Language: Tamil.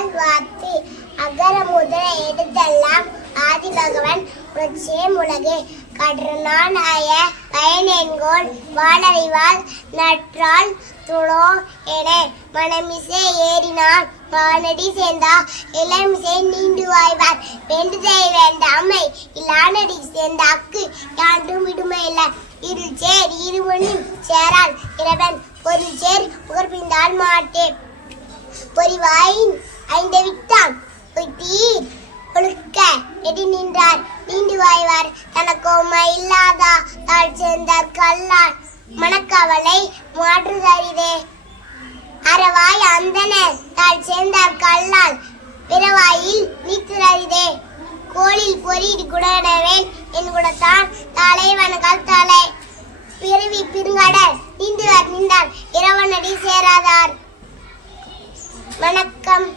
முதல் வார்த்தை அகர முதல எழுத்தெல்லாம் ஆதி பகவன் உலச்சே உலகே கடனான் ஆய பயனென்கோள் வானறிவால் நற்றால் துளோ என மனமிசை ஏறினான் வானடி சேர்ந்தா இளமிசை நீண்டு வாய்வார் வேண்டுதை வேண்டாமை இல்லானடி சேர்ந்த அக்கு யாண்டும் விடுமை இல்லை இருள் சேர் இருவனும் சேரால் இறைவன் பொருள் சேர் புகழ்பிந்தால் மாட்டே பொறிவாயின் ஐந்து விட்டான் பொய்த்தீர் ஒழுக்க எடி நின்றார் நீண்டு வாய்வார் தனக்கோமை இல்லாதா தாழ் சேர்ந்தார் கல்லான் மனக்கவலை மாற்றுதறிதே அறவாய் அந்தனர் தாழ் சேர்ந்தார் கல்லால் பிறவாயில் நீத்துதறிதே கோளில் பொறி குடவேன் என் குடத்தான் தலைவனகால் தலை பிறவி பிருங்கடல் நீண்டுவார் நின்றார் இரவனடி சேராதார். வணக்கம்.